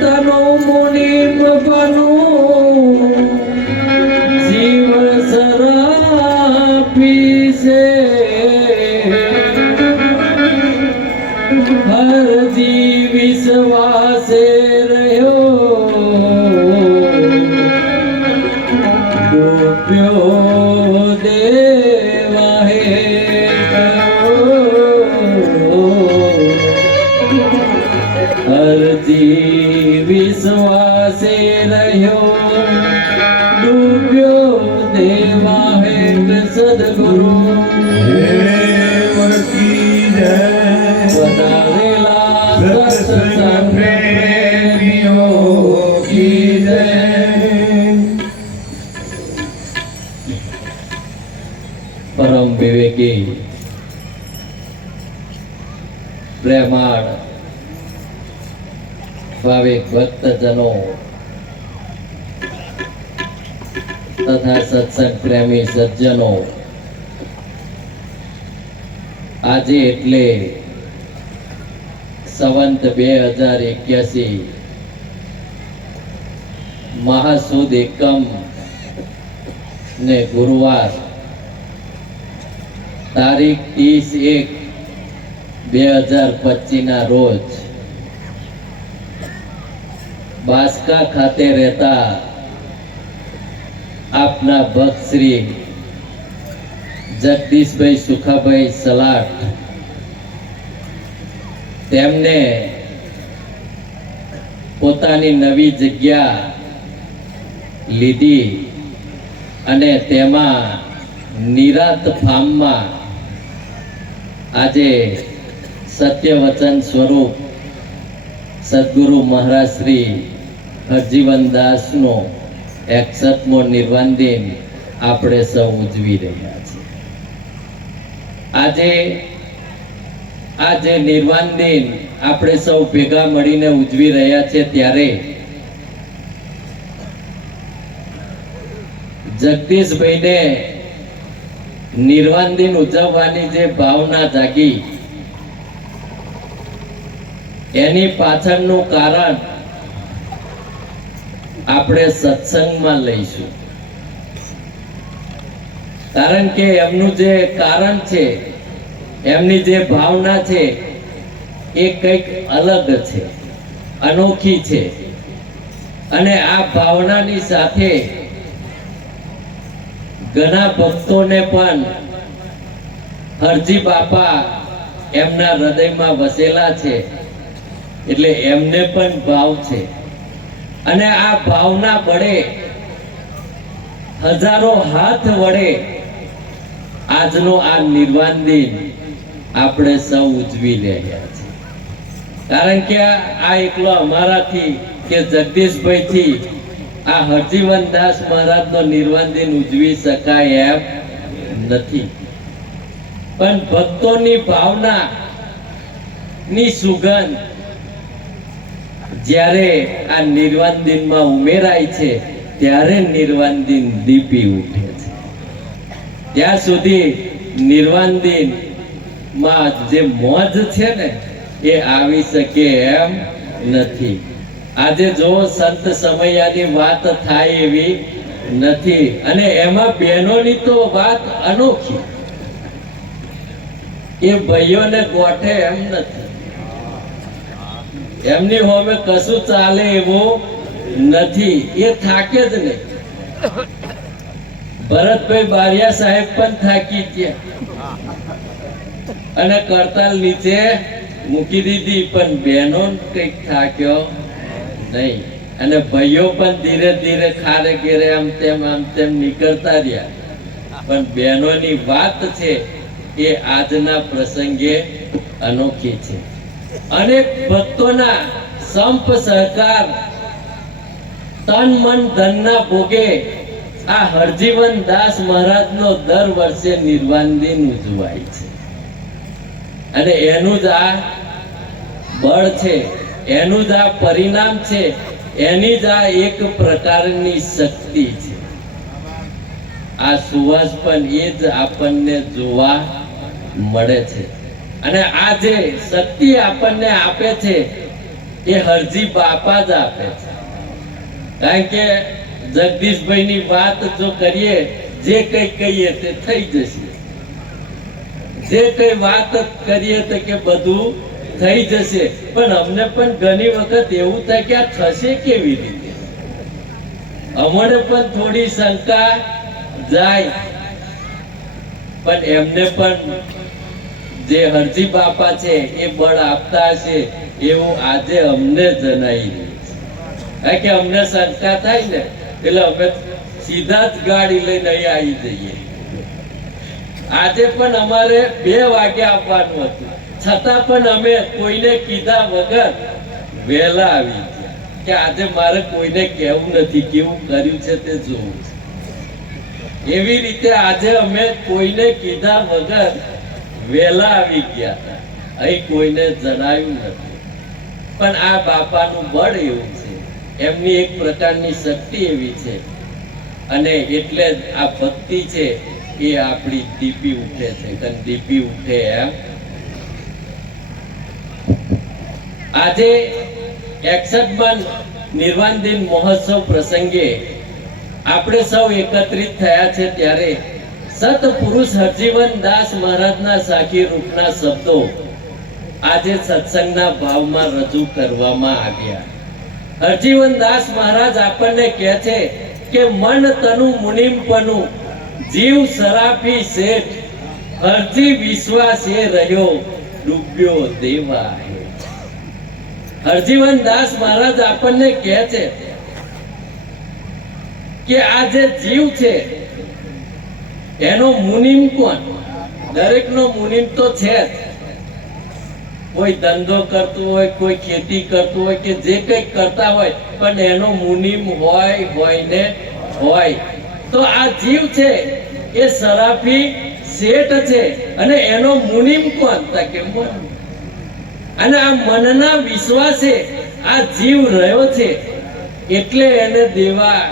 તનો મુનિમ બનો જીવ સરાપી છે હરજી વિશ્વાસે રહ્યો ડૂબ્યો દેવા હે હરજી વિશ્વાસે રહ્યો ડૂબ્યો દેવા હે સદગુરુ પરમ વિવેકી પ્રેમાળ ભાવિક ભક્તજનો તથા સત્સંગ પ્રેમી સજ્જનો, આજે એટલે સંવંત 2081 મહાસુદ એકમ ને ગુરુવાર તારીખ 30/1/2025 ના રોજ બાસ્કા ખાતે રહેતા આપના ભક્ત શ્રી જગદીશભાઈ સુખાભાઈ સલાટ તેમને પોતાની નવી જગ્યા લીધી અને તેમાં નિરાત ફાર્મમાં આજે સત્યવચન સ્વરૂપ સદગુરુ મહારાજ શ્રી હરજીવન દાસનો 61મો નિર્વાણ દિન આપણે સૌ ઉજવી રહ્યા છીએ. આજે નિર્વાણ દિન આપણે સૌ ભેગા મળીને ઉજવી રહ્યા છીએ ત્યારે જગદીશભાઈને નિર્વાણ દિન ઉજવવાની જે ભાવના જાગી એની પાછળનું કારણ આપણે સત્સંગમાં લઈશું. કારણ કે એમનું જે કારણ છે, એમની જે ભાવના છે એ કંઈક અલગ છે, અનોખી છે. અને આ ભાવનાની સાથે ઘણા ભક્તોને પણ હરજી બાપા એમના હૃદયમાં વસેલા છે, એટલે એમને પણ ભાવ છે. અને આ ભાવના વડે હજારો હાથ વડે આજનો આ નિર્વાણ દિન આપણે સૌ ઉજવી રહ્યા છીએ. કારણ કે આ એકલો અમારાથી કે જગદીશભાઈથી આ હરજીવન દાસ મહારાજનો નિર્વાણ દિન ઉજવી શકાય એમ નથી. પણ ભક્તોની ભાવના ની સુગંધ જ્યારે આ નિર્વાણ દિનમાં ઉમેરાય છે ત્યારે નિર્વાણ દિન દીપી ઉઠે છે. ત્યાં સુધી નિર્વાણ દિન માં જે મોજ છે ને એ આવી શકે એમ નથી. આજે જો સંત સમયાની વાત થાય એવી નથી, અને એમાં બહેનોની તો વાત અનોખી, એ ભાઈઓને ગોઠે એમ નથી. એમની હોમે કશું ચાલે એવું નથી, એ થાકે જ નહીં. ભરતભાઈ બારિયા સાહેબ પણ થાકી ગયા અને કરતાલ નીચે મૂકી દીધી, પણ બહેનો કઈક થાક્યો નહીં. અને ભાઈઓ પણ ધીરે ધીરે ખારે ઘેરે આમ તેમ નીકળતા રહ્યા. પણ બહેનોની વાત છે એ આજના પ્રસંગે અનોખી છે. અનેક ભક્તોના સંપ સહકાર તન મન ધનના ભોગે આ હરજીવન દાસ મહારાજનો દર વર્ષે નિર્વાણ દિન ઉજવાય છે. અને એનું જ આ બળ છે, એનું જ આ પરિણામ છે, એની જ આ એક પ્રકારની શક્તિ છે. આ સુવાસ પણ એ જ આપણને જોવા મળે છે. અને આ જે શક્તિ આપણને આપે છે એ હરજી બાપા જ આપે છે. કારણ કે જગદીશભાઈની વાત જો કરીએ, જે કઈ કહીએ તે થઈ જશે. જે કઈ વાત કરીએ તો કે બધું થઈ જશે. પણ અમને પણ ઘણી વખત એવું થાય કે આ થશે કેવી રીતે. અમને પણ થોડી શંકા જાય. પણ એમને પણ જે હરજી બાપા છે એ બળ આપતા હશે એવું આજે અમને જણાઈ રહ્યું છે. કારણ કે અમને શંકા થાય ને એટલે અમે સીધા જ ગાડી લઈને અહીં આવી જઈએ. આજે પણ અમારે 2 વાગે આવવાનું હતું, છતાં પણ અમે કોઈને કીધા વગર વહેલા આવી ગયા કે આજે મારે કોઈને કહેવું નથી, કેવું કર્યું છે તે જોવું છે. એવી રીતે આજે અમે કોઈને કીધા વગર વહેલા આવી ગયા હતા. અહીં કોઈને જણાયું નથી. પણ આ બાપાનું બળ એવું છે, એમની એક પ્રકારની શક્તિ એવી છે, અને એટલે જ આ ભક્તિ છે એ આપણી દીપી ઉઠે છે. કારણ દીપી ઉઠે એમ આજે 61માં નિર્વાણ દિન મહોત્સવ પ્રસંગે આપણે સૌ એકત્રિત થયા છે. ત્યારે સતપુરુષ હરજીવન દાસ મહારાજના સાખી રૂપના શબ્દો આજે સત્સંગના ભાવમાં રજૂ કરવામાં આવ્યા. હરજીવન દાસ મહારાજ આપણને કહે છે કે મન તનુ મુનિમપનું જીવ સરાફી શેઠ, હરજી વિશ્વાસે રહ્યો ડૂબ્યો દેવા. હરજીવન દાસ મહારાજ આપણને કહે છે કે આ જે જીવ છે એનો મુનિમ કોણ? દરેકનો મુનિમ તો છે જ. કોઈ ધંધો કરતું હોય, કોઈ ખેતી કરતું હોય કે જે કંઈક કરતા હોય, પણ એનો મુનિમ હોય ને હોય. તો આ જીવ છે એ સરાફી શેઠ છે, અને એનો મુનિમ કોણ? કે મન. અને આ મનના વિશ્વાસે આ જીવ રહ્યો છે, એટલે એને દેવા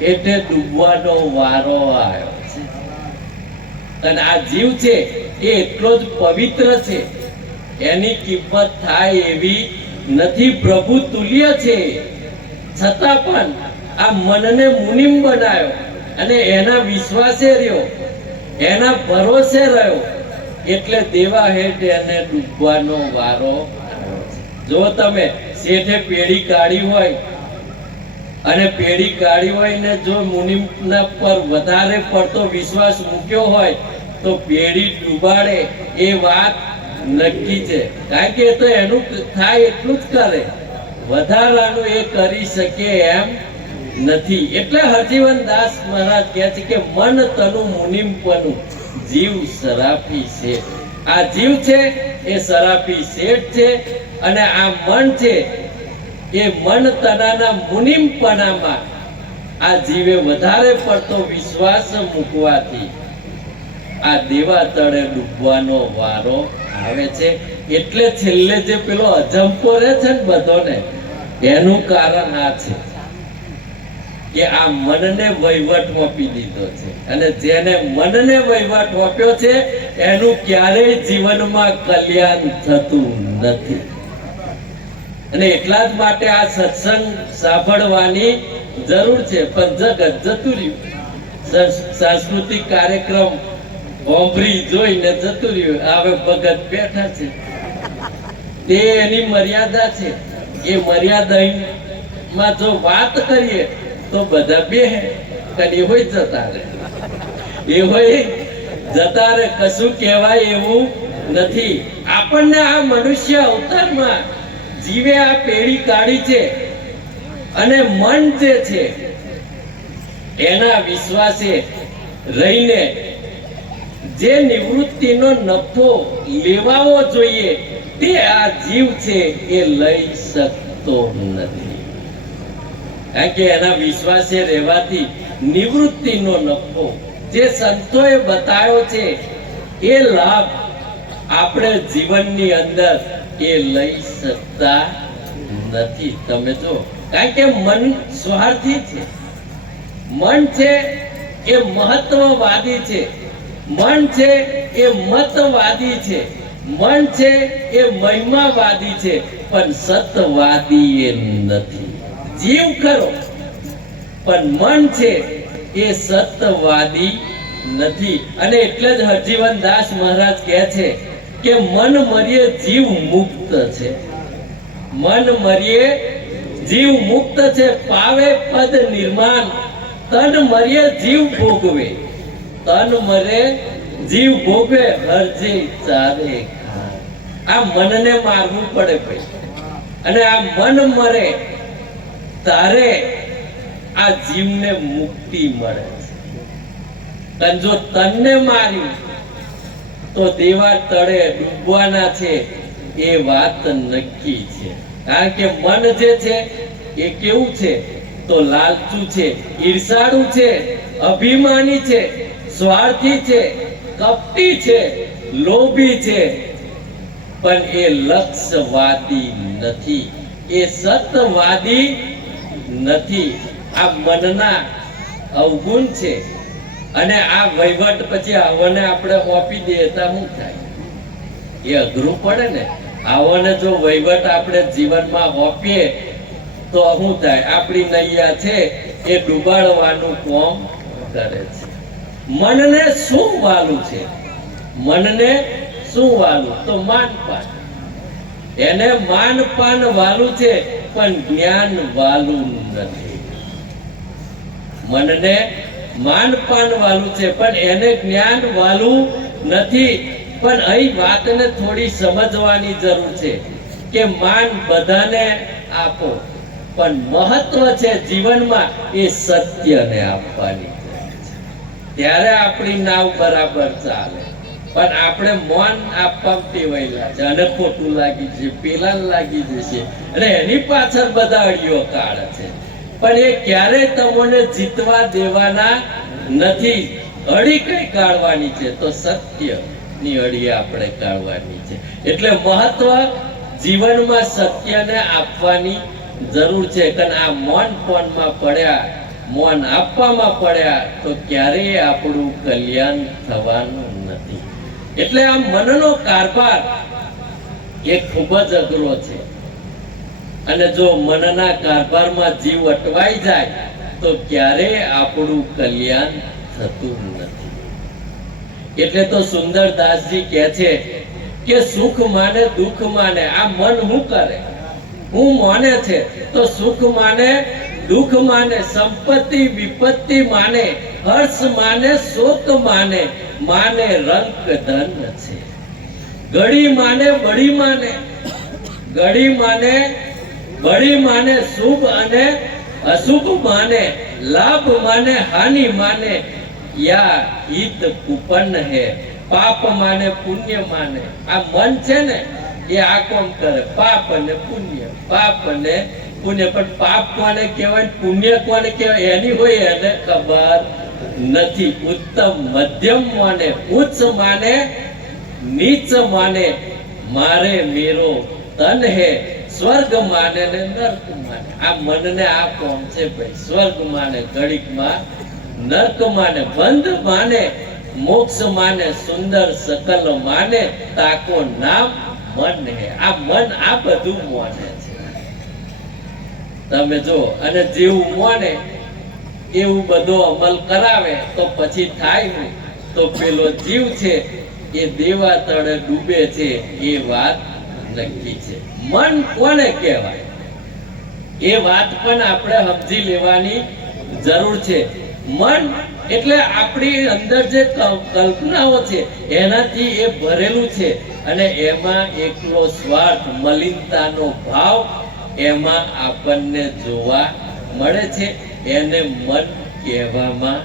એટલે ડૂબવાનો વારો આવ્યો છે. અને આ જીવ છે એ એટલો જ પવિત્ર છે, એની કિંમત થાય એવી નથી. પ્રભુ તુલ્ય છે, છતાં પણ આ મનને મુનિમ બનાવ્યો અને એના વિશ્વાસે રહ્યો, એના ભરોસે રહ્યો, એટલે દેવા હેઠ એને ડૂબવાનો વારો આવ્યો છે. જો તમે શેઠે પેઢી કાઢી હોય અને પેઢી કાઢી હોય ને જો મુનિમના પર વધારે પડતો વિશ્વાસ મૂક્યો હોય તો પેઢી ડૂબાડે એ વાત નક્કી છે. કારણ કે તો એનું થાય એટલું જ કરે, વધારાનું એ કરી શકે એમ નથી. એટલે હરજીવન દાસ મહારાજ કહે છે કે મન તનુ મુનિમપનું જીવ સરાફી શેઠ. આ જીવ છે એ સરાફી શેઠ છે, અને આ મન છે એ મન તનાના મુનિમપણામાં આ જીવે વધારે પડતો વિશ્વાસ મૂકવાથી આ દેવા તળે ડૂબવાનો વારો આવે છે. એટલે છેલ્લે જે પેલો અજંપો રહે છે ને બધોને, એનું કારણ આ છે કે આ મનને વહીવટ આપી દીધો છે, અને જેને મનને વહીવટ આપ્યો છે એનું ક્યારેય જીવનમાં કલ્યાણ થતું નથી. અને એટલા જ માટે આ સત્સંગ સાંભળવાની જરૂર છે. પણ જગત જતું રહ્યું, સાંસ્કૃતિક કાર્યક્રમ ઓંભરી જોઈને જતું રહ્યું. હવે ભગત બેઠા છે, તે એની મર્યાદા છે. એ મર્યાદામાં જો વાત કરીએ તો બધા બેહે, એ હોય જતા રહે, એ હોય જતા રહે. કશું કહેવાય એવું નથી. આપણને આ મનુષ્ય અવતારમાં જીવે આ પેઢી કાઢી છે, અને મન જે છે એના વિશ્વાસે રહીને જે નિવૃત્તિનો નફો લેવાવો જોઈએ તે આ જીવ છે એ લઈ શકતો નથી. કારણ કે એના વિશ્વાસે રહેવાથી નિવૃત્તિનો નફો જે સંતોએ બતાવ્યો છે એ લાભ આપણે જીવનની અંદર એ લઈ શકતા નથી. તમે જો, કારણ કે મન સ્વાર્થી છે, મન છે એ મહત્વવાદી છે, મન છે એ મતવાદી છે, મન છે એ મહિમાવાદી છે. પણ સતવાદી એ નથી. જીવ ખરો પણ મન છે એ સતવાદી નથી. અને એટલે જ હરજીવન દાસ મહારાજ કહે છે કે મન મરીએ જીવ મુક્ત છે. મન મરીએ જીવ મુક્ત છે. પાવે પદ નિર્માણ તન મરીએ જીવ ભોગવે. તન મરે જીવ ભોગવે હરજે ચારે ખાન. આ મનને મારવું પડે ભાઈ. અને આ મન મરે તારે આ જીવને મુક્તિ મળે છે. અને જો તનને માર્યું તો દેવા તળે ડૂબવાના છે એ વાત નક્કી છે. કારણ કે મન જે છે એ કેવું છે તો લાલચુ છે, ઈર્ષાળુ છે, અભિમાની છે, સ્વાર્થી છે, કપટી છે, લોભી છે, પણ એ લક્ષ્યવાદી નથી, એ સતવાદી નથી. આ મનના અવગુણ છે. અને આ વહીવટ પછી આવને આપણે હોપી દઈએ તો શું થાય? એ અઘરું પડે ને. આવને જો વહીવટ આપણે જીવનમાં હોપીએ તો શું થાય? આપણી નૈયા છે એ ડૂબાડવાનું કામ કરે છે. મનને શું વાલું છે? મનને શું વાલું? તો માનપાન. એને માનપાન વાલું છે પણ જ્ઞાન વાલું નથી. મનને માનપાન વાલું છે પણ એને જ્ઞાન વાલું નથી. પણ અહીં વાતને થોડી સમજવાની જરૂર છે કે માન બધાને આપો, પણ મહત્વ છે જીવનમાં એ સત્યને આપવાની. ત્યારે આપણી નાવ બરાબર ચાલે. પણ આપણે મૌન આપવા ટેવાયેલા છે. અને ખોટું લાગી જશે, પેલા લાગી જશે, અને એની પાછળ બધા અડીઓ કાઢે છે. પણ એ ક્યારેય તમને જીતવા દેવાના નથી. અડી કઈ કાઢવાની છે? તો સત્ય ની અડી આપણે કાઢવાની છે. એટલે મહત્વ જીવનમાં સત્યને આપવાની જરૂર છે. કારણ આ મૌન પોનમાં પડ્યા, મૌન આપવામાં પડ્યા તો ક્યારેય આપણું કલ્યાણ થવાનું નથી. એટલે આ મનનો કારભાર એ ખૂબ જ અઘરો છે. અને જો મનના કારભારમાં જીવ અટવાઈ જાય તો ક્યારેય આપણું કલ્યાણ થતું નથી. એટલે તો સુંદરદાસજી કહે છે કે સુખ માને દુઃખ માને. આ મન શું કરે? હું માને છે તો સુખ માને, દુઃખ માને, સંપત્તિ વિપત્તિ માને, હર્ષ માને, શોક માને, માને રંગ ધન છે. ઘડી માને બળી માને, ઘડી માને બળી માને, શુભ અને અશુભ માને, લાભ માને હાનિ માને, યા હિત કુપન હે, પાપ માને પુણ્ય માને. આ મન છે ને એ આ કોમ કરે, પાપ અને પુણ્ય, પાપ અને પુણ્ય. પણ પાપ કોને કહેવાય, પુણ્ય કોને કહેવાય એની હોય એને ખબર નથી. ઉત્તમ મધ્યમ માને, ઉચ્ચ માને, નીચ માને, મારે મેરો તન હે, સ્વર્ગ માને ને નર્ક માને. આ મનને આ કોમ છે ભાઈ. સ્વર્ગ માને ઘડીકમાં, નર્ક માને, બંધ માને, મોક્ષ માને, સુંદર સકલ માને, તાકો નામ મન હે. આ મન આ બધું માને છે. તમે જો, અને જેવું માને એવું બધો અમલ કરાવે તો પછી થાય નહીં. તો પેલો જીવ છે એ દેવા તળે ડૂબે છે એ વાત નક્કી છે. મન કોને કહેવાય એ વાત પણ આપણે સમજી લેવાની જરૂર છે. મન એટલે આપણી અંદર જે કલ્પનાઓ છે એનાથી એ ભરેલું છે. અને એમાં એકલો સ્વાર્થ, મલિનતાનો ભાવ એમાં આપણને જોવા મળે છે. એને મન કહેવામાં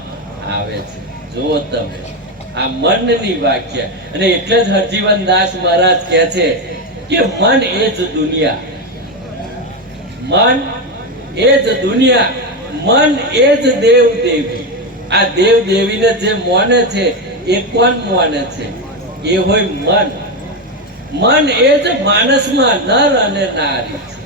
આવે છે. જુઓ તમે આ મનની વ્યાખ્યા. અને એટલે જ હરજીવન દાસ મહારાજ કહે છે કે મન એ જ દુનિયા, મન એ જ દુનિયા, મન એ જ દેવ દેવી. આ દેવ દેવીને જે મોને છે એ કોણ મોને છે? એ હોય મન. મન એ જ માનસમાં નર અને નારી છે.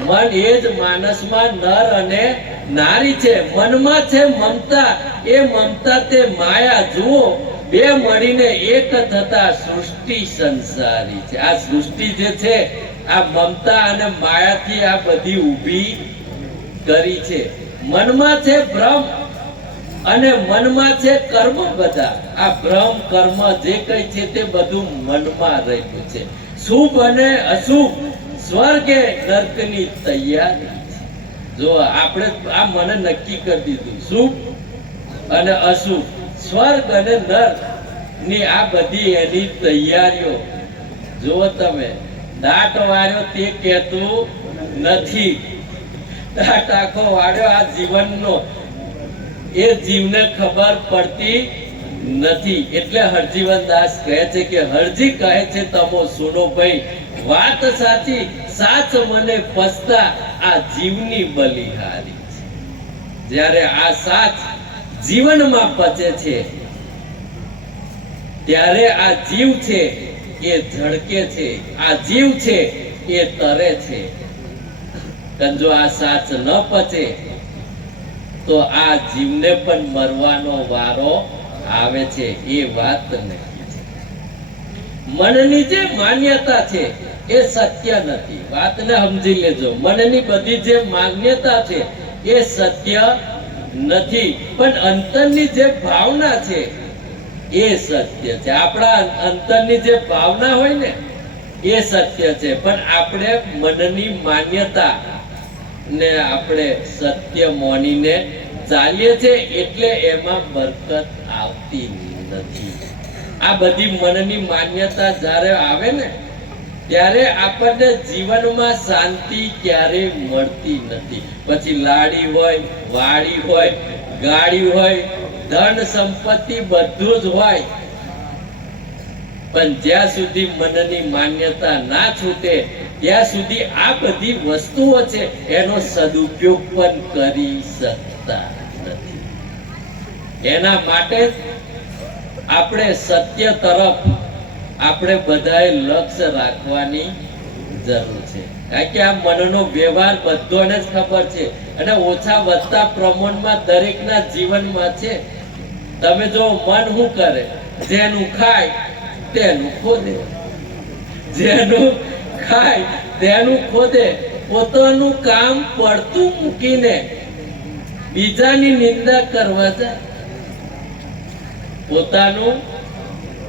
મન એ જ માનસમાં નર અને નારી છે. મનમાં છે મમતા, એ મમતા તે માયા. જુઓ બે મળીને એક થતા સૃષ્ટિ સંસારી છે. આ સૃષ્ટિ જે છે આ મમતા અને માયાથી આ બધી ઊભી કરી છે. મનમાં છે ભ્રમ અને મનમાં છે કર્મ. બધા આ ભ્રમ કર્મ જે કઈ છે તે બધું મનમાં રહેલું છે. શુભ અને અશુભ, સ્વર્ગે નર્કની તૈયારી છે. જો આપણે આ મને નક્કી કરી દીધું, શુભ અને અશુભ, સ્વર્ગ અને નર્ક ની આ બધી એની તૈયારીઓ. જો તમે દાટ વાળ્યો તે કહેતું નથી, દાટ આખો વાળ્યો આ જીવનનો, એ જીવને ખબર પડતી નથી. એટલે હરજીવન દાસ કહે છે કે હરજી કહે છે તમો સુનો ભાઈ, વાત સાચી સાચ મને પછતા આ જીવની બલિહારી છે. જ્યારે આ સાચ જીવનમાં પચે છે ત્યારે આ જીવ છે એ ધડકે છે, આ જીવ છે એ તરે છે. જો આ સાચ ન પચે તો આ જીવને પણ મરવાનો વારો આવે છે. એ વાત નક્કી છે. મનની જે માન્યતા છે એ સત્ય નથી. વાતને સમજી લેજો. મનની બધી જે માન્યતા છે એ સત્ય નથી, પણ અંતરની જે ભાવના છે એ સત્ય છે. આપણા અંતરની જે ભાવના હોય ને એ સત્ય છે, પણ આપણે મનની માન્યતા ને આપણે સત્ય માનીને ચાલીએ છે એટલે એમાં બરકત આવતી નથી. આ બધી મનની માન્યતા જ્યારે આવે ને ત્યારે આપણને જીવનમાં શાંતિ ક્યારેય મળતી નથી. પછી લાડી હોય, વાડી હોય, ગાડી હોય, ધન સંપત્તિ બધું જ હોય, પણ જ્યાં સુધી મનની માન્યતા ના છૂટે ત્યાં સુધી આ બધી વસ્તુઓ છે એનો સદુપયોગ પણ કરી શકતા નથી. એના માટે આપણે સત્ય તરફ આપણે બધાએ લક્ષ્ય રાખવાની જરૂર છે. કારણ કે આ મનનો વ્યવહાર બધાને જ ખબર છે અને ઓછા વધતા પ્રમાણમાં દરેકના જીવનમાં છે. તમે જો મન શું કરે, જેનું ખાય તેનું ખોદે, જેનું ખાય તેનું ખોદે. પોતાનું કામ પડતું મૂકીને બીજાની નિંદા કરવા જાય. પોતાનું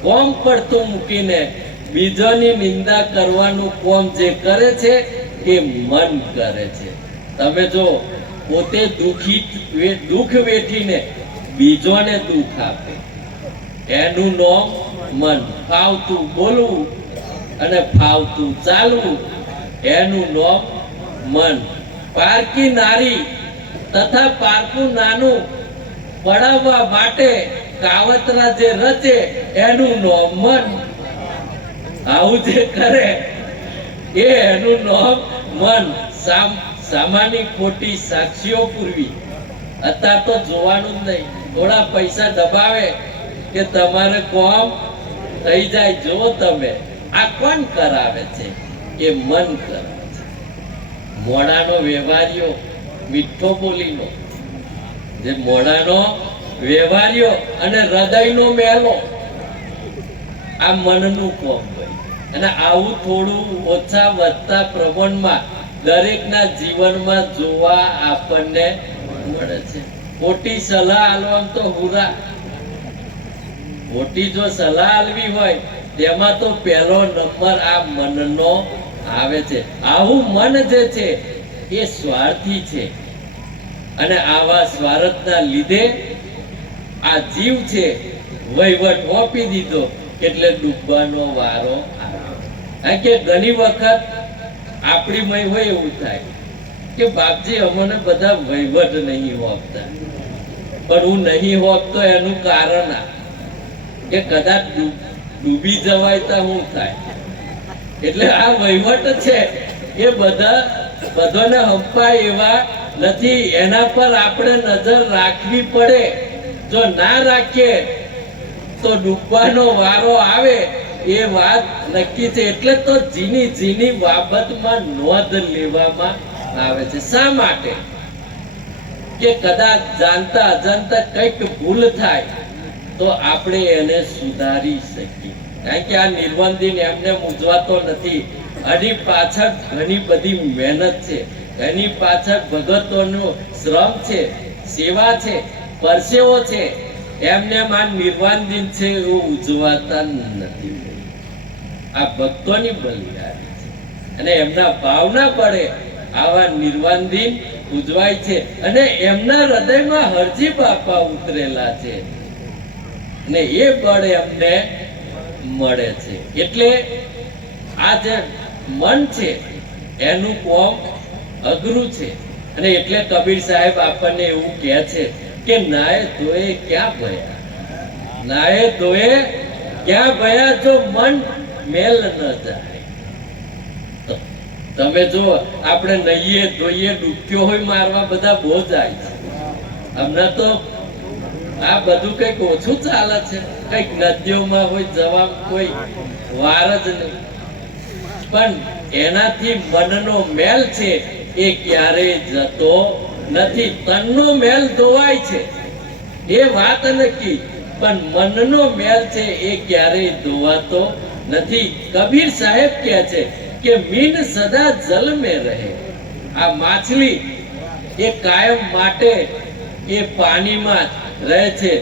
કોમ પડતું મૂકીને બીજાની નિંદા કરવાનું કોમ જે કરે છે એ મન કરે છે. તમે જો પોતે દુઃખ વેઠીને બીજોને દુઃખ આપે એનું નામ મન. ફાવતું બોલવું અને ફાવતું ચાલવું એનું નામ મન. પારકી નારી તથા પારકું નાનું પડાવવા માટે કાવતરા જે રચે એનું નામ મન. આવું જે કરે એ એનું નામ મન. સામાની ખોટી સાક્ષીઓ પૂરવી અત્યારે તો જોવાનું જ નહીં. થોડા પૈસા દબાવે કે તમારે કોમ થઈ જાય. જો તમે આ કોણ કરાવે છે? એ મન કરાવે છે. મોડાનો વ્યવહારિયો મીઠો બોલીનો, જે મોડાનો વ્યવહારિયો અને હૃદયનો મેલો, આ મનનું કોમ હોય. અને આવું થોડું ઓછા વધતા પ્રમાણમાં દરેકના જીવનમાં જોવા આપણને મળે છે. ખોટી સલાહ આલવામાં તો હુરા. ખોટી જો સલાહ આલવી હોય તેમાં તો પહેલો નંબર આ મનનો આવે છે. આવું મન જે છે એ સ્વાર્થી છે અને આવા સ્વાર્થના લીધે આ જીવ છે વહીવટ આપી દીધો એટલે ડૂબવાનો વારો આવે. કારણ કે ઘણી વખત આપણી મય હોય એવું થાય કે બાપજી અમને બધા વહીવટ નહીં આપતા, પણ હું નહીં આપતો એનું કારણ આ કે કદાચ ડૂબી જવાય તો શું થાય. એટલે આ વહીવટ છે એ બધાને હંપાય એવા નથી. એના પર આપણે નજર રાખવી પડે. જો ના રાખીએ તો ડૂબવાનો વારો આવે એ વાત નક્કી છે. એટલે તો જીની બાબતમાં નોંધ લેવામાં આવે છે. શા માટે? કે કદાચ જાણતા અજાણતા કંઈક ભૂલ થાય તો આપણે એને સુધારી શકીએ. કારણ કે આ નિર્વાણ દિન એમને ઉજવાતો નથી. આની પાછળ ઘણી બધી મહેનત છે, એની પાછળ ભગતોનો શ્રમ છે, સેવા છે, પરસેવો છે. એમને આ નિર્વાણ દિન છે એવું ઉજવાતા નથી. આ ભક્તોની બલિહારી છે અને એમના ભાવના પડે આવા નિર્વાણ દિન ઉજવાય છે. અને એમના હૃદયમાં હરજી બાપા ઉતરેલા છે અને એ બળ એમને મળે છે. એટલે આ જે મન છે એનું કોમ અઘરું છે. અને એટલે કબીર સાહેબ આપણને એવું કહે છે કે નાય ધોએ ક્યાં ભયા, નાય ધોએ ક્યાં ભયા, જો મન મેલ ન જાય. તમે જો આપણે નહીએ ધોઈએ ડૂબક્યો હોય મારવા બધા બહુ જાય છે. હમણાં તો આ બધું કઈક ઓછું ચાલે છે. કઈક નદીઓમાં હોય જવા કોઈ વાર જ નહીં. પણ એનાથી મનનો મેલ છે એ ક્યારેય જતો નથી. તનનો મેલ ધોવાય છે એ વાત નક્કી, પણ મનનો મેલ છે એ ક્યારેય ધોવાતો નથી. કબીર સાહેબ કહે છે કે મીન સદા જલ में રહે. આ માછલી એ કાયમ માટે એ પાણીમાં રહે છે,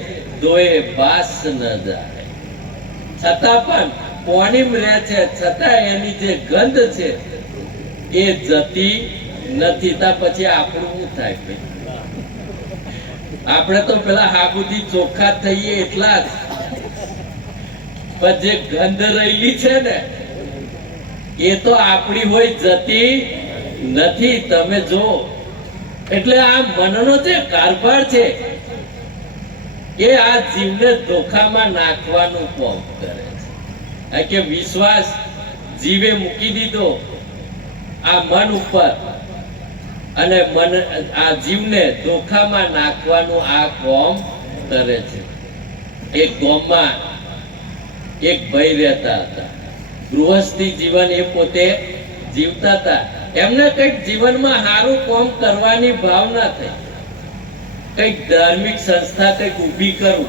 ધોએ બાસ ન જાય. છતાં પણ પાણીમાં રહે છે, છતાં એની જે ગંધ છે એ જતી નથી. તા પછી આપણું શું થાય? આપણે તો પેલા હાબુથી ચોખ્ખા થઈએ એટલા જ, પણ જે ગંધ રહેલી છે ને એ તો આપણી હોય જતી નથી. તમે જો એટલે આ મનનો જે કારભાર છે એ આ જીવને ધોખામાં નાખવાનું કામ કરે છે. કે વિશ્વાસ જીવે મૂકી દીધો આ મન ઉપર અને મન આ જીવને ધોખામાં નાખવાનું આ કામ કરે છે. એક ગામમાં એક ભાઈ રહેતા હતા. ગૃહસ્થી જીવન એ પોતે જીવતા હતા. એમને કઈક જીવનમાં સારું કામ કરવાની ભાવના થઈ. કઈક ધાર્મિક સંસ્થા કઈક ઊભી કરું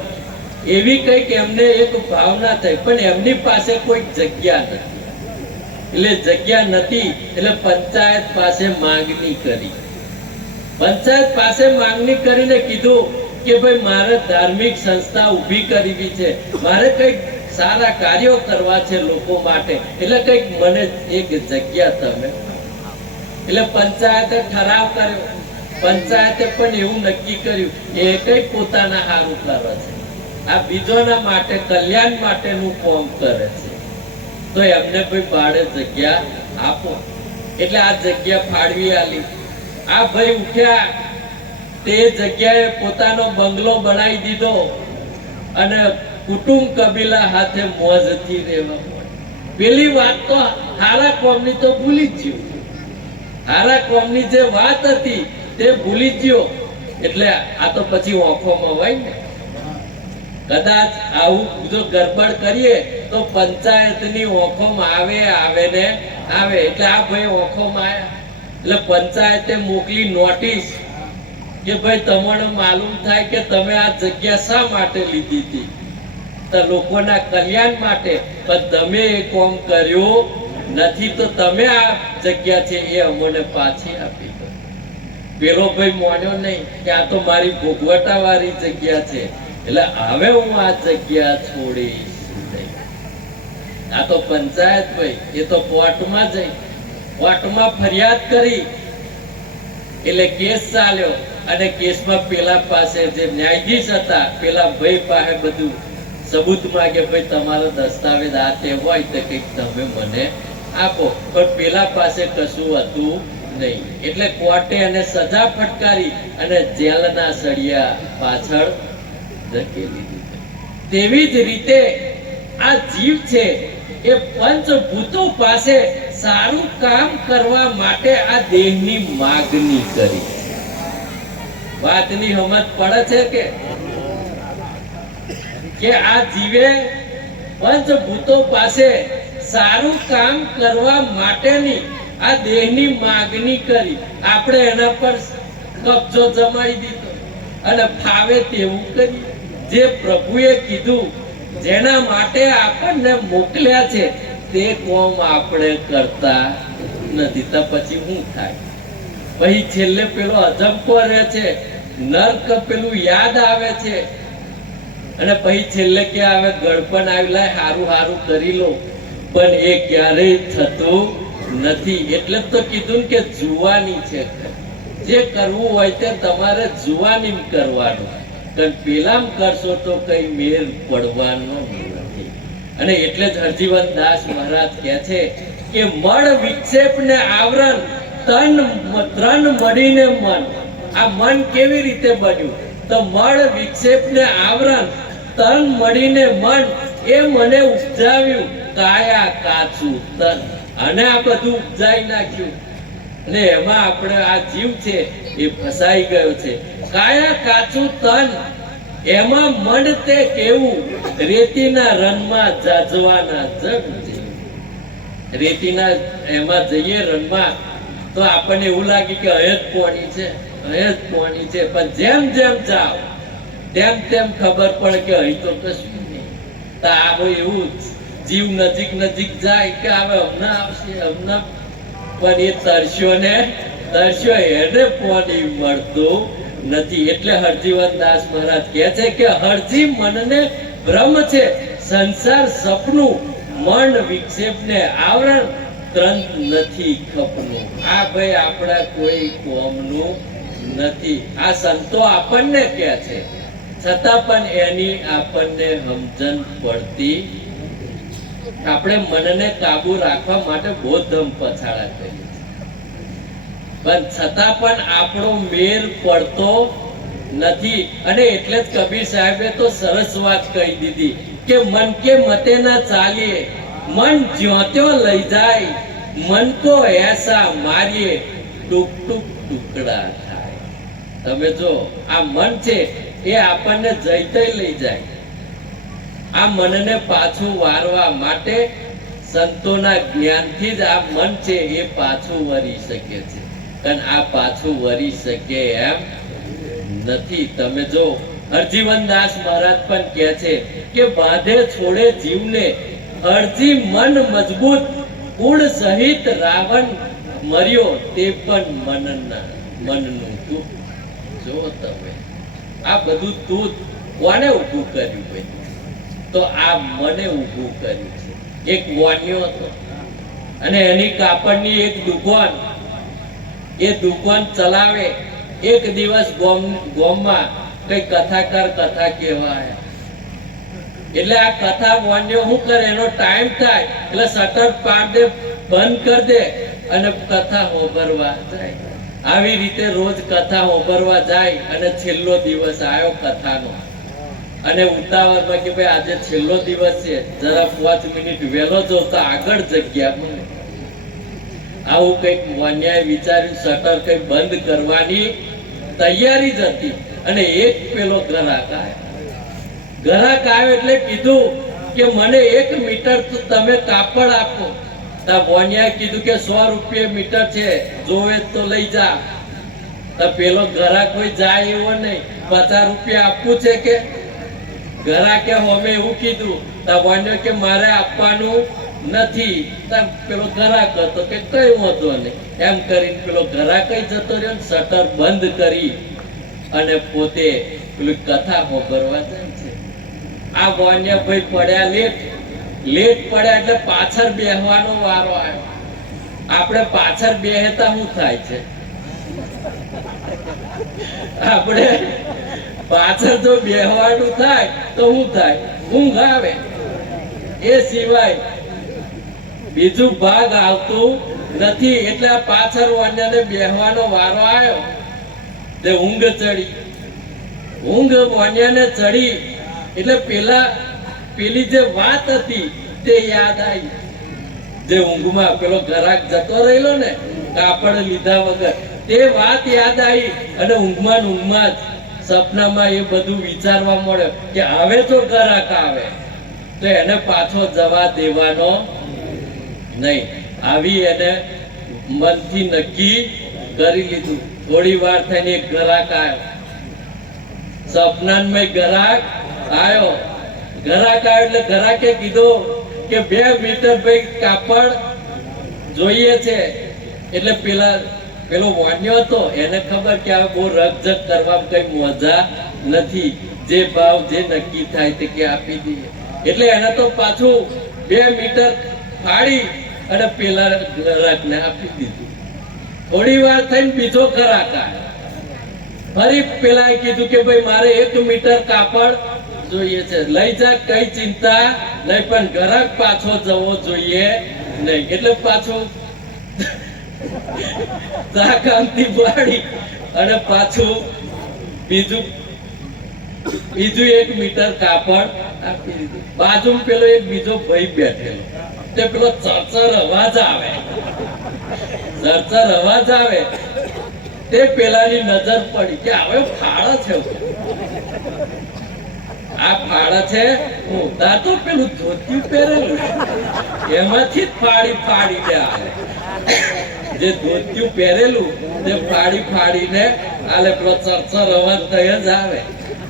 એવી કઈક એમને એક ભાવના થઈ. પણ એમની પાસે કોઈ જગ્યા નથી. એટલે જગ્યા નથી એટલે પંચાયત પાસે માંગણી કરી. પંચાયત પાસે માંગણી કરીને કીધું કે ભાઈ મારે ધાર્મિક સંસ્થા ઊભી કરવી છે, મારે કઈક સારા કાર્યો કરવા છે લોકો માટે, એટલે કઈક મને એક જગ્યા તમે. એટલે પંચાયતે ઠરાવ કર્યો. પંચાયતે પણ એવું નક્કી કર્યું એ કઈ પોતાના હારું કરે છે, આ બીજોના માટે કલ્યાણ માટેનું કામ કરે છે, તો એમને ભાઈ ભાડે જગ્યા આપો. એટલે આ જગ્યા ફાળવી આલી. આ ભાઈ ઉઠ્યા તે જગ્યાએ પોતાનો બંગલો બનાવી દીધો અને કુટુંબ કબીલા હાથે મોજથી રહેવા મળ્યા. પેલી વાત તો હારા કોમની તો ભૂલી જ ગયો. હારા કોમની જે વાત હતી તે ભૂલી ગયો. એટલે આ તો પછી ઓખોમાં હોય ને. કદાચ આવું જો ગરબડ કરીએ તો પંચાયતની ઓખોમાં આવે ને આવે. એટલે આ ભાઈ ઓખોમાં આવ્યા એટલે પંચાયતે મોકલી નોટિસ કે ભાઈ તમને માલુમ થાય કે તમે આ જગ્યા શા માટે લીધી હતી? તો લોકોના કલ્યાણ માટે. પણ તમે એ કામ કર્યું નથી તો તમે આ જગ્યા છે એ અમને પાછી આપી દો. પેલો ભાઈ માન્યો નહીં કે આ તો મારી ભોગવટા વાળી જગ્યા છે, એટલે હવે હું આ જગ્યા છોડીશ નહીં. આ તો પંચાયત ભાઈ એ તો કોર્ટમાં જઈ કોર્ટમાં ફરિયાદ કરી. એટલે કેસ ચાલ્યો અને કેસમાં પેલા પાસે જે ન્યાયાધીશ હતા પેલા ભાઈ પાસે બધું સબૂત માંગે, ભાઈ તમારો દસ્તાવેજ આ તે હોય તો કંઈક તમે મને આપો. પણ પેલા પાસે કશું હતું નહીં. એટલે કોર્ટે એને સજા ફટકારી અને જેલના સળિયા પાછળ ધકેલી દીધા. તેવી જ રીતે આ જીવ છે એ પંચભૂતો પાસે સારું કામ કરવા માટે આ દેહની માગણી કરી. વાતની સમજ પડે છે કે આ જીવે પંચભૂતો પાસે સારું કામ કરવા માટેની આ દેહની માગણી કરી. આપણે એના પર કબજો જમાઈ દીધો અને ફાવે તેવું કરી. જે પ્રભુએ કીધું, જેના માટે આપણને મોકલ્યા છે, તે કોમ આપણે કરતા નથી. તો પછી શું થાય? પછી છેલ્લે પેલો અજંપો રહે છે, નર્ક પેલું યાદ આવે છે, અને પછી છેલ્લે કે આવે ગળપણ આવેલા હારું હારું કરી લો, પણ એ ક્યારેય થતું નથી. એટલે તો કીધું કે જુવાની છે, જે કરવું હોય તે તમારે જુવાની કરવાનું, કારણ પેલામ કરશો તો કઈ મેર પડવાનો નથી. અને એટલે જ હરજીવન દાસ મહારાજ કહે છે કે મળ વિક્ષેપ ને આવરણ ત્રણ મળીને મન. આ મન કેવી રીતે બન્યું? તો મળ વિક્ષેપ ને આવરણ તન મળીને મન, એ મને ઉપજાવ્યું કાયા કાચું તન. અને આ બધું ઉપજાઈ નાખ્યું, અને એમાં આપણે આ જીવ છે એ ફસાઈ ગયો છે. કાયા કાચું તન, એમાં મન તે કેવું રેતીના રનમાં જાજવાના જગ છે. રેતીના એમાં જઈએ રનમાં તો આપણને એવું લાગે કે અહીં જ પોણી છે, અહીં જ પોણી છે, પણ જેમ જેમ જાઓ તેમ તેમ ખબર પડે કે અહીં તો કશું નહીં. તો આ એવું જીવ નજીક નજીક જાય કે હવે હમણાં આવશે હમણાં, પણ એ તરસ્યો એને પોણી મળતું નથી. એટલે હરજીવન દાસ મહારાજ કહે છે કે હરજી મનને ભ્રમ છે, સંસાર સપનું, મન વિક્ષેપ ને આવરણ ત્રંત નથી ખપનું. આ ભાઈ આપણા કોઈ કોમનું નથી. આ સંતો આપણને કહે છે, છતાં પણ એની આપણને સમજણ પડતી. આપણે મનને કાબુ રાખવા માટે બહુ ધમ પછાડા કરીએ, પણ છતાં પણ આપણો મેર પડતો નથી. અને એટલે જ કબીર સાહેબે તો સરસ વાત કહી દીધી કે મન કે મતે ના ચાલીએ, મન જ્યો ત્યો લઈ જાય, મન કો એસા મારીએ ટુક ટુક ટુકડા થાય. તમે જો આ મન છે એ આપણને જઈતે લઈ જાય. આ મનને પાછું વારવા માટે સંતોના જ્ઞાનથી જ આ મન છે એ પાછું વરી શકે છે, અને આ પાછું વરી શકે એમ નથી. તમે જો હરજીવન દાસ મહારાજ પણ કહે છે કે બાંધે છોડે જીવને અરજી મન મજબૂત, કુળ સહિત રાવણ મર્યો તે પણ મનનું તું. જો તમે આ બધું તું કોને ઊભું કર્યું? ભાઈ તો આ મને ઊભું કર્યું છે. એક વાન્યો હતો અને એની કાપડની એક દુકાન, એ દુકાન ચલાવે. એક દિવસ ગામમાં કઈ કથાકાર કથા કહેવાય, એટલે આ કથા વાન્યો શું કરે, એનો ટાઈમ થાય એટલે શટર પાડ દે, બંધ કરી દે અને કથા હોભરવા જાય. આવી રીતે રોજ કથા હોભરવા જાય. અને છેલ્લો દિવસ આવ્યો કથાનો, અને ઉતાવળમાં કે ભાઈ આજે છેલ્લો દિવસ છે, જરા 5 મિનિટ વહેલો જો તો આગળ જગ્યા મળે. આવું કઈક વાન્યાએ વિચાર્યું, શટર કઈ બંધ કરવાની તૈયારી જ હતી. અને એક પેલો ગ્રાહક આવ્યો એટલે કીધું કે મને 1 મીટર તમે કાપડ આપો. તા વાન્યાએ કીધું કે 100 રૂપિયા મીટર છે, જોવે તો લઈ જા. તો પેલો ગ્રાહક કોઈ જાય એવો નહીં, 50 રૂપિયા આપવું છે કે ગ્રાહકે હોમે એવું કીધું. તા વાન્યો કે મારે આપવાનું નથી. પેલો ગ્રાહક હતો કે કઈ વાંધો નહીં એમ કરીને પેલો ગ્રાહક જતો રહ્યો, શટર બંધ કરી અને પોતે પેલી કથા હોભરવા જાય છે. આ વાન્યા ભાઈ પડ્યા લેટ પડ્યા એટલે પાછળ બેહવાનો વારો આવ્યો. આપણે પાછળ બેહતા શું થાય છે? આપણે પાછળ જો બેહવાનું થાય તો શું થાય? ઊંઘ આવે. એ સિવાય બીજું ભાગ આવતું નથી. એટલે આ પાછળ વાન્યાને બેહવાનો વારો આવ્યો, તે ઊંઘ ચડી. ઊંઘ વાન્યાને ચડી એટલે પેલી જે વાત હતી તે યાદ આવી. જે ઊંઘમાં પેલો ગ્રાહક જતો રહેલો ને કાપડ લીધા વગર, તે વાત યાદ આવી. અને ઊંઘમાં જ સપનામાં એ બધું વિચારવા મળ્યો કે હવે તો ગ્રાહક આવે તો એને પાછો જવા દેવાનો નહીં. આવી એને મનથી નક્કી કરી લીધું. થોડી વાર થઈને એક ગ્રાહક આવ્યો. સપનામાં ગ્રાહક આયો ઘરાક આવ્યો એટલે ઘરાકે કીધું કે 2 મીટર ભાઈ કાપડ જોઈએ છે. એટલે પેલો વાન્યો હતો, એને ખબર કે આ બહુ રકઝક કરવામાં કઈ મજા નથી, જે ભાવ જે નક્કી થાય તે કે આપી દઈએ. એટલે એને તો પાછું 2 મીટર ફાડી અને પેલા ગ્રાહકને આપી દીધું. થોડી વાર થઈને બીજો ગ્રાહક આવ્યો. ફરી પેલા કીધું કે ભાઈ મારે 1 મીટર કાપડ જોઈએ છે. લઈ જા, કઈ ચિંતા નહીં, પણ ગ્રાહક પાછો જવો જોઈએ નહીં. એટલે પાછું તાકામથી વાળી અને પાછું બીજું 1 મીટર કાપડ આપી દીધું. બાજુમાં પેલો એક બીજો ભાઈ બેઠેલો, તે પેલો ચરચર અવાજ આવે તે પેલાની નજર પડી કે હવે ફાળો છે, આ ફાળા છે. હું તો પેલું ધોતી પહેરેલું એમાંથી જ ફાડી દે આવે. જે ધોતિયું પહેરેલું તે ફાડીને આલે પેલો ચરચર અવાજ થઈ જ આવે.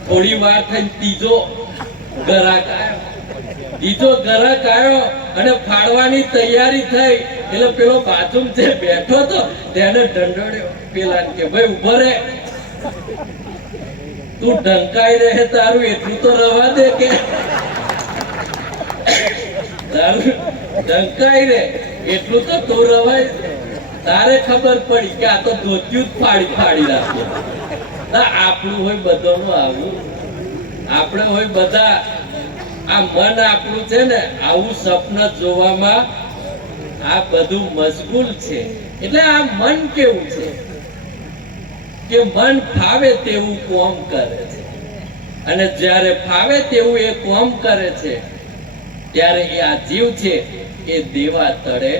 થોડી વાર થઈને ત્રીજો ગ્રાહક આવ્યો અને ફાડવાની તૈયારી થઈ. એટલે પેલો બાજુમાં જે બેઠો હતો તેને દંડોડ્યો પેલા કે ભાઈ ઉભો રે, તું ઢંકાઈ રહે, તારું એટલું તો રવા દે કે તારું ઢંકાઈ રહે એટલું તો તું રવાય. તારે ખબર પડી કે આ તો ધોતિયું જ ફાડી નાખ્યું. આપણું હોય બધાનું આવું, આપણે હોય બધા આ મન આપણું છે ને આવું સપના જોવામાં આ બધું મશગુલ છે. એટલે આ મન કેવું છે કે મન ફાવે તેવું કોમ કરે છે, અને જ્યારે ફાવે તેવું એ કોમ કરે છે ત્યારે એ આ જીવ છે એ દેવા તળે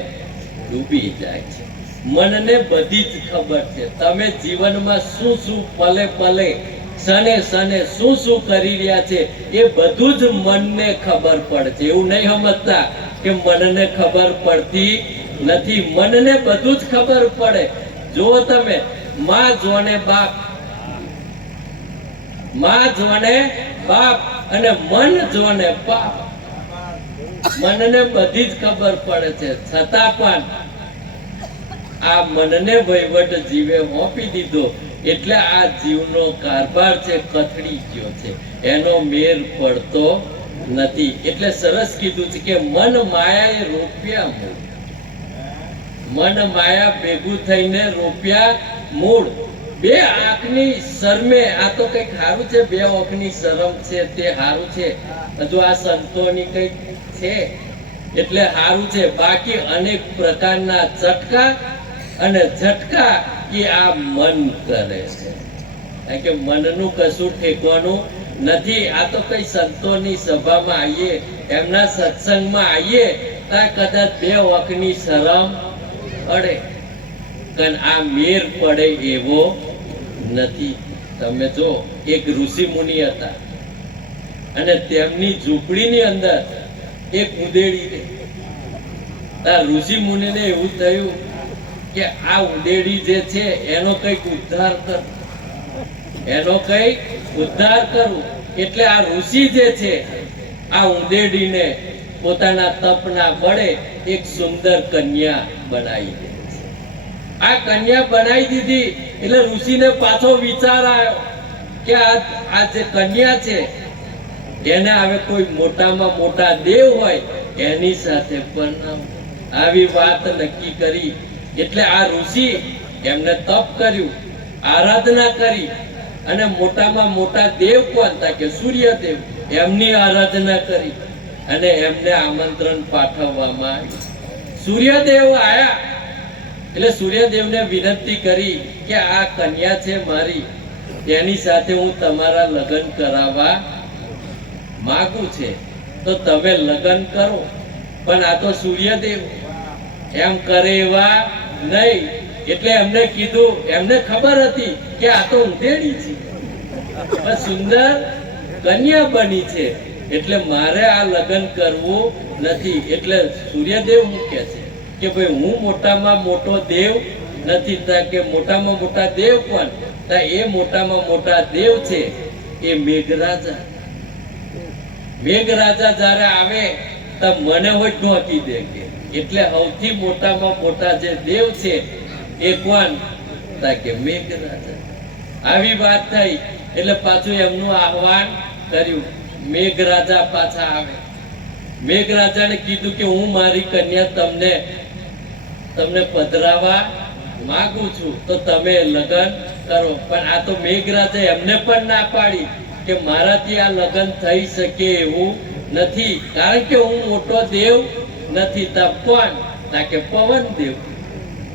ડૂબી જાય છે. મનને બધી જ ખબર છે. તમે જીવનમાં શું પલે સને શું કરી રહ્યા છે એ બધું જ મનને ખબર પડે છે. એવું નહીં સમજતા કે મનને ખબર પડતી નથી. મનને બધું જ ખબર પડે. જો તમે માં જોને બાપ અને મન જોને બાપ, મનને બધી જ ખબર પડે છે. છતાં પણ આ મનને વહીવટ જીવે મોપી દીધો એટલે આ જીવનો કારભાર છે કથળી ગયો છે, એનો મેર પડતો નથી. એટલે સરસ કીધું છે કે મન માયાએ રોપ્યા મૂળ, મન માયા ભેગું થઈને રોપ્યા મૂળ. 2 આંખની શરમે, આ તો કઈક સારું છે, 2 આંખની શરમ છે તે સારું છે. હજુ આ સંતોની કઈક છે એટલે સારું છે. બાકી અનેક પ્રકારના ચટકા અને ઝટકા એ આ મન કરે છે. કારણ કે મનનું કશું ઠેકવાનું નથી. આ તો કઈ સંતોની સભામાં આવીએ, એમના સત્સંગમાં આવીએ ત્યાં કદાચ 2 આંખની શરમ પડે, પણ આ મેર પડે એવો નથી. તમે જો એક ઋષિ મુનિ હતા અને તેમની ઝૂંપડીની અંદર એક ઉદેડી. ઋષિ મુનિને એવું થયું કે આ ઉદેડી જે છે એનો કઈક ઉદ્ધાર કરવું. એટલે આ ઋષિ જે છે આ ઉદેડીને પોતાના તપના બળે એક સુંદર કન્યા બનાવી દે છે. આ કન્યા બનાવી દીધી એટલે ઋષિને પાછો વિચાર આવ્યો કે આ જે કન્યા છે એને હવે કોઈ મોટામાં મોટા દેવ હોય એની સાથે પરણાવું. આવી વાત નક્કી કરી. એટલે આ ઋષિ એમને તપ કર્યું, આરાધના કરી, અને મોટામાં મોટા દેવ કોણ હતા કે સૂર્યદેવ, એમની આરાધના કરી અને એમને આમંત્રણ પાઠવવામાં આવ્યું. સૂર્યદેવ આયા એટલે સૂર્યદેવને વિનંતી કરી કે આ કન્યા છે મારી, તેની સાથે હું તમારા લગ્ન કરાવવા માંગુ છે, તો તમે લગ્ન કરો. પણ આ તો સૂર્યદેવ એમ કરે એવા નહીં. એટલે એમને કીધું, એમને ખબર હતી કે આ તો ઉંધેડી છે, સુંદર કન્યા બની છે, એટલે મારે આ લગ્ન કરવું નથી. એટલે સૂર્યદેવ મૂકે છે કે ભાઈ હું મોટામાં મોટો દેવ નથી. કે મોટામાં મોટા દેવ પણ એ મોટામાં મોટા દેવ છે એ મેઘરાજા. મેઘરાજા જ્યારે આવે તો મને હોય ઢોકી દે કે એટલે સૌથી મોટામાં મોટા જે દેવ છે એ કોણ? કે મેઘરાજા. આવી વાત થઈ એટલે પાછું એમનું આહવાન કર્યું. મેઘરાજા પાછા આવે. મેઘરાજાને કીધું કે હું મારી કન્યા તમને પધરાવા માંગુ છું તો તમે લગ્ન કરો. પણ આ તો મેઘરાજા એમને પણ ના પાડી કે મારાથી આ લગ્ન થઈ શકે એવું નથી, કારણ કે હું મોટો દેવ નથી. તા કોણ? કે પવનદેવ.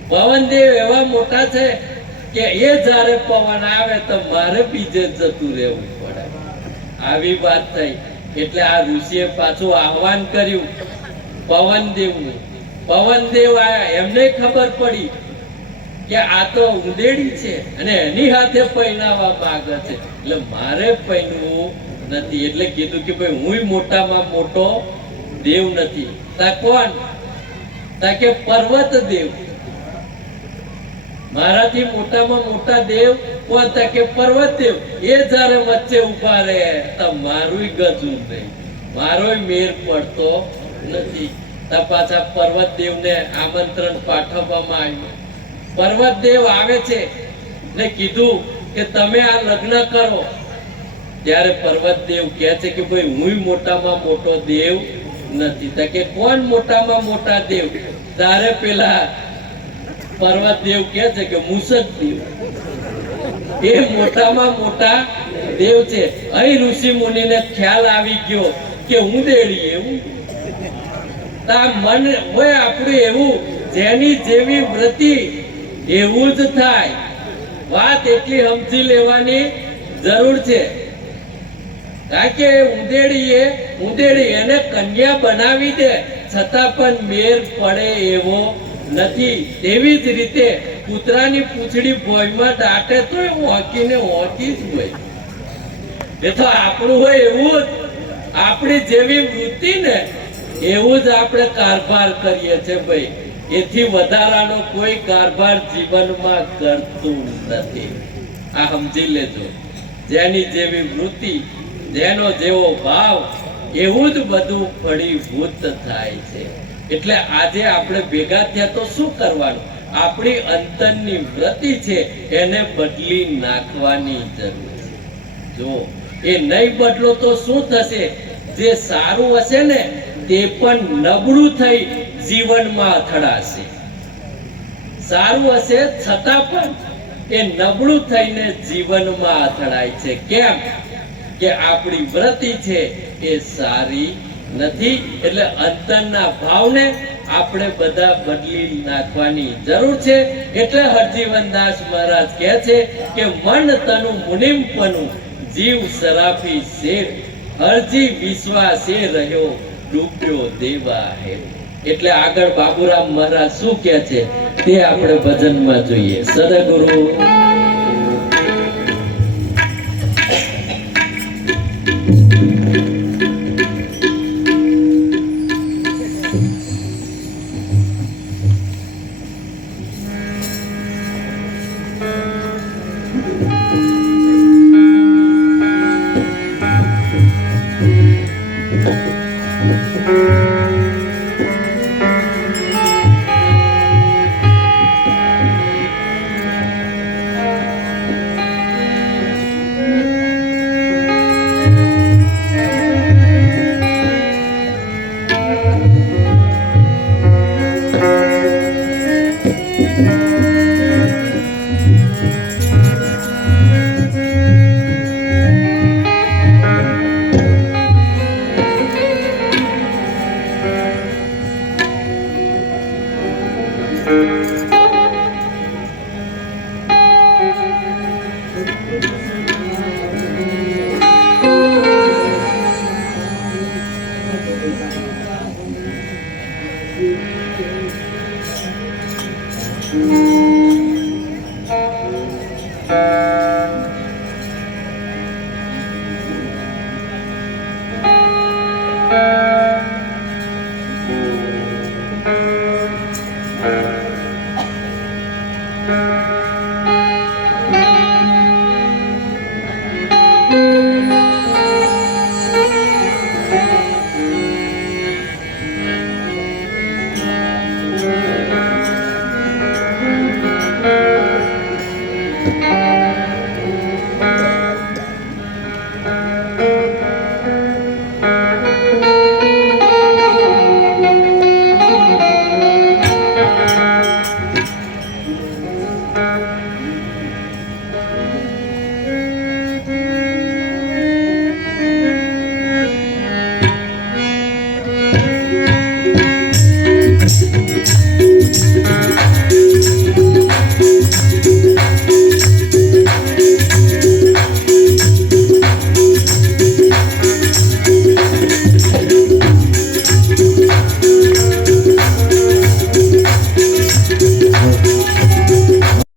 પવનદેવ એવા મોટા છે કે એ જ્યારે પવન આવે તો મારે બીજે જતું રહેવું પડે. આવી વાત થઈ એટલે આ ઋષિએ પાછું આહવાન કર્યું પવનદેવનું. પવનદેવ આયા, એમને ખબર પડી કે આ તો ઉંદેડી છે અને એની હાથે પહેરાવા માંગે છે, એટલે મારે પહેરવું નથી. એટલે કીધું કે ભાઈ હું મોટામાં મોટો દેવ નથી. તા કોણ? કે પર્વત દેવ. મારાથી મોટામાં મોટા દેવ કોણ? કે પર્વત દેવ. એ જ્યારે વચ્ચે ઉભા રહે તો મારું ગજું નહીં, મારો મેર પડતો નથી. તા પાછા પર્વત દેવને આમંત્રણ પાઠવવામાં આવ્યું. પર્વત દેવ આવે છે ને કીધું કે તમે આ લગ્ન કરો. ત્યારે પર્વત દેવ કહે છે કે ભાઈ હું મોટામાં મોટો દેવ નથી. તો કે કોણ મોટામાં મોટા દેવ? તારે પેલા પર્વત દેવ કહે છે કે મૂષક દેવ એ મોટામાં મોટા દેવ છે. અહીં ઋષિ મુનિને ખ્યાલ આવી ગયો કે ઉંદેડી એવું તા મન હોય આપણું એવું, જેની જેવી વૃત્તિ એવું જ થાય. વાત એટલી સમજી લેવાની જરૂર છે. કારણ કે ઉંદેડી એને કન્યા બનાવી દે છતાં પણ મેર પડે એવો નથી. તેવી જ રીતે કૂતરાની પૂંછડી ભોયમાં દાટે તો હોકીને હોકી જ હોય. એ તો આપણું હોય એવું જ, આપણી જેવી વૃત્તિ ને એવું જ આપણે કારભાર કરીએ છીએ ભાઈ. એથી વધારાનો કોઈ કારભાર જીવનમાં કરતું નથી. આ સમજી લેજો. જેની જેવી વૃત્તિ, જેનો જેવો ભાવ, એવું જ બધું ફળીભૂત થાય છે. એટલે આજે આપણે ભેગા થયા તો શું કરવાનું? આપણી અંતરની વૃત્તિ છે એને બદલી નાખવાની જરૂર છે. જો એ નહીં બદલો તો શું થશે? જે સારું હશે ને તે પણ નબળું થઈ જીવનમાં અથડાશે. સારું હશે છતાં પણ એ નબળું થઈને જીવનમાં અથડાય છે. કેમ? કે આપણી વૃત્તિ છે એ સારી નથી. એટલે અંતરના ભાવને આપણે બધા બદલી નાખવાની જરૂર છે. એટલે હરજીવનદાસ મહારાજ કહે છે કે મન તનુ મુનિમપનું જીવ સરાફી શેર, હરજી વિશ્વાસે રહ્યો ડૂબ્યો દેવા હે. એટલે આગળ બાબુરામ મહારાજ શું કહે છે તે આપણે ભજનમાં જોઈએ. સદગુરુ